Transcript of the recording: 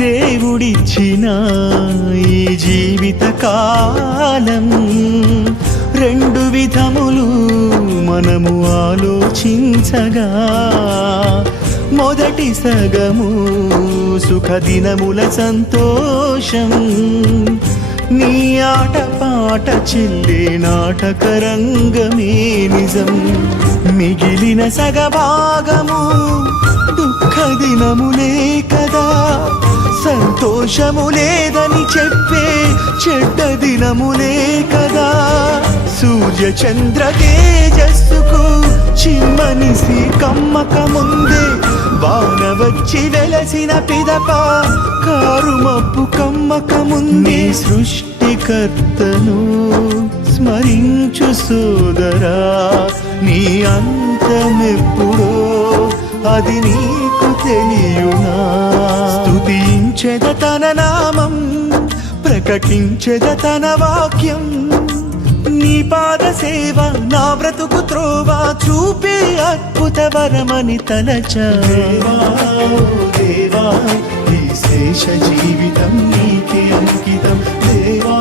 దేవుడిచ్చిన ఈ జీవిత కాలం రెండు విధములు మనము ఆలోచించగా, మొదటి సగము సుఖదినముల సంతోషం, నీ ఆట పాట చెల్లే నాటకరంగమే నిజం. మిగిలిన సగభాగము దుఃఖ దినములే కదా, సంతోషము లేదని చెప్పే చెడ్డ దినములే కదా. సూర్య చంద్ర తేజస్సుకు చిమ్మనిసి కమ్మక ముందే వాన వచ్చి వెలసిన పిదప కారు మబ్బు కమ్మక ముందే సృష్టికర్తను స్మరించు సోదరా, నీ అంతమెప్పుడో అది నీకు తెలియునా. స్తుతించెద తన నామం, ప్రకటించెద తన వాక్యం, నీ పాద సేవ నా బ్రతుకు త్రోవ చూపే అద్భుత వరమని తలచా. దేవా దేవా ఈ శేష జీవితం నీకే అంకితం. దేవా